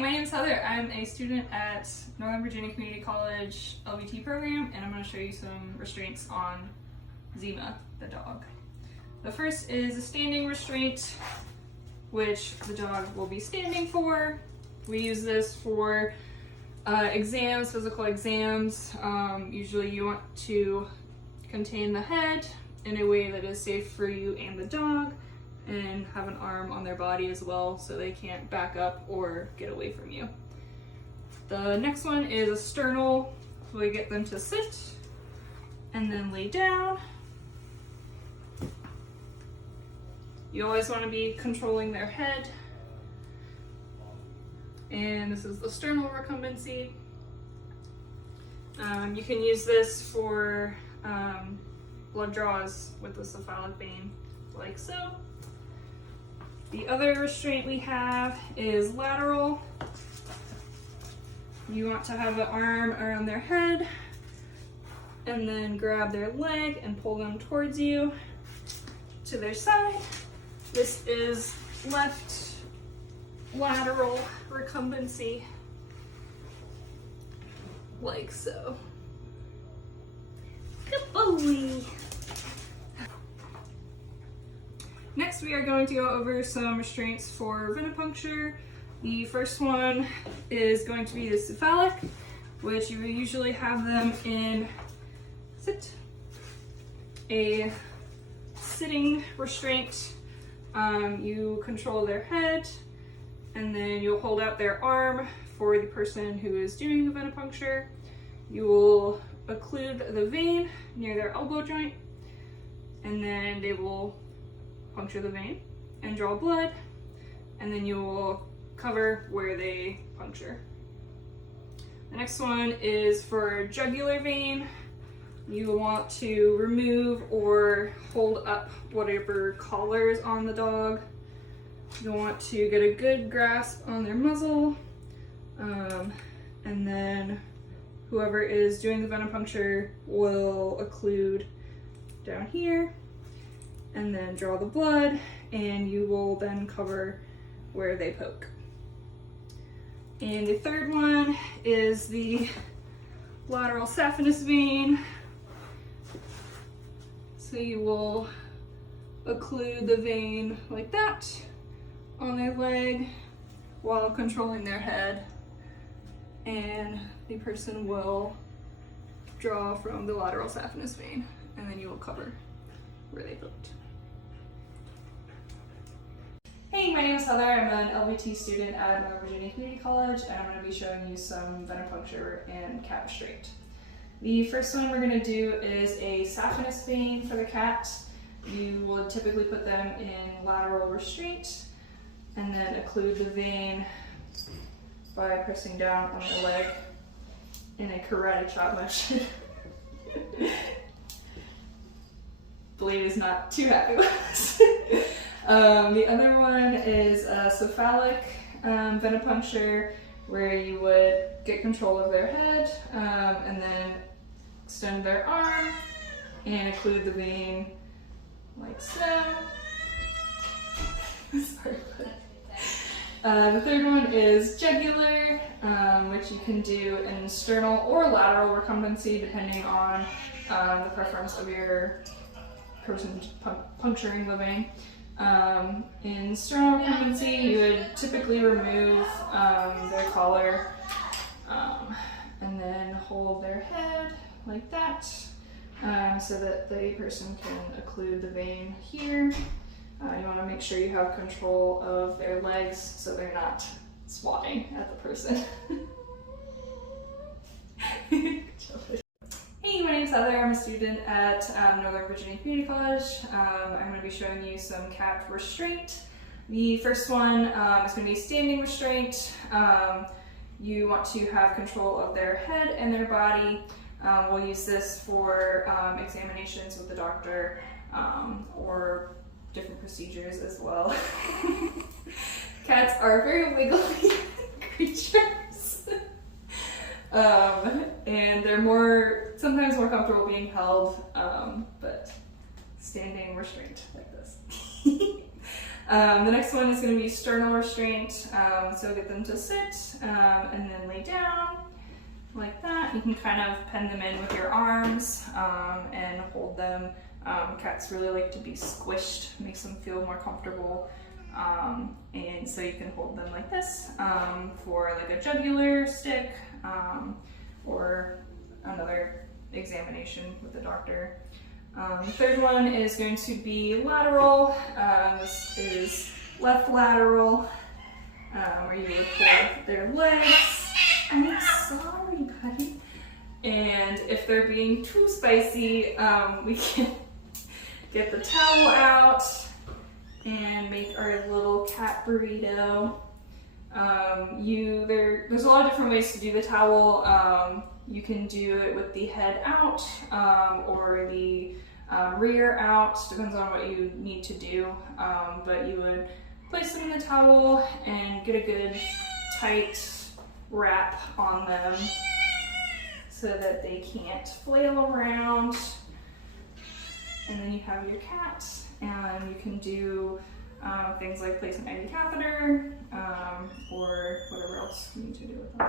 my name is Heather. I'm a student at Northern Virginia Community College LVT program, and I'm going to show you some restraints on Zima, the dog. The first is a standing restraint, which the dog will be standing for. We use this for exams, physical exams. Usually you want to contain the head in a way that is safe for you and the dog, and have an arm on their body as well so they can't back up or get away from you. The next one is a sternal, so we get them to sit and then lay down. You always want to be controlling their head. And this is the sternal recumbency. You can use this for blood draws with the cephalic vein, like so. The other restraint we have is lateral. You want to have an arm around their head and then grab their leg and pull them towards you to their side. This is left lateral recumbency, like so. Good boy. Next, we are going to go over some restraints for venipuncture. The first one is going to be the cephalic, which you will usually have them in a sitting restraint. You control their head, and then you'll hold out their arm for the person who is doing the venipuncture. You will occlude the vein near their elbow joint, and then they will puncture the vein and draw blood, and then you will cover where they puncture. The next one is for jugular vein. You will want to remove or hold up whatever collar is on the dog. You'll want to get a good grasp on their muzzle, and then whoever is doing the venipuncture will occlude down here and then draw the blood, and you will then cover where they poke. And the third one is the lateral saphenous vein. So you will occlude the vein like that on their leg while controlling their head, and the person will draw from the lateral saphenous vein, and then you will cover where they poked. Hey, my name is Heather. I'm an LVT student at Northern Virginia Community College, and I'm going to be showing you some venipuncture and cat restraint. The first one we're going to do is a saphenous vein for the cat. You will typically put them in lateral restraint and then occlude the vein by pressing down on the leg in a karate chop motion. Blade is not too happy with this. The other one is a cephalic venipuncture, where you would get control of their head and then extend their arm and occlude the vein like so. Sorry about it. The third one is jugular, which you can do in sternal or lateral recumbency depending on the preference of your person puncturing the vein. In sternal recumbency, you would typically remove their collar and then hold their head like that, so that the person can occlude the vein here. You want to make sure you have control of their legs so they're not swatting at the person. Hey, my name is Heather. I'm a student at Northern Virginia Community College. I'm going to be showing you some cat restraint. The first one is going to be standing restraint. You want to have control of their head and their body. We'll use this for examinations with the doctor or different procedures as well. Cats are very wiggly creatures. And they're sometimes more comfortable being held, but standing restraint like this. The next one is going to be sternal restraint. So get them to sit and then lay down like that. You can kind of pen them in with your arms and hold them. Cats really like to be squished, makes them feel more comfortable. And so you can hold them like this for like a jugular stick or another examination with the doctor. The third one is going to be lateral. This is left lateral, where you would hold their legs. I'm sorry, buddy. And if they're being too spicy, we can get the towel out and make our little cat burrito. There's a lot of different ways to do the towel. You can do it with the head out or the rear out, depends on what you need to do. But you would place them in the towel and get a good tight wrap on them so that they can't flail around. And then you have your cat, and you can do things like place an IV catheter or whatever else you need to do with them.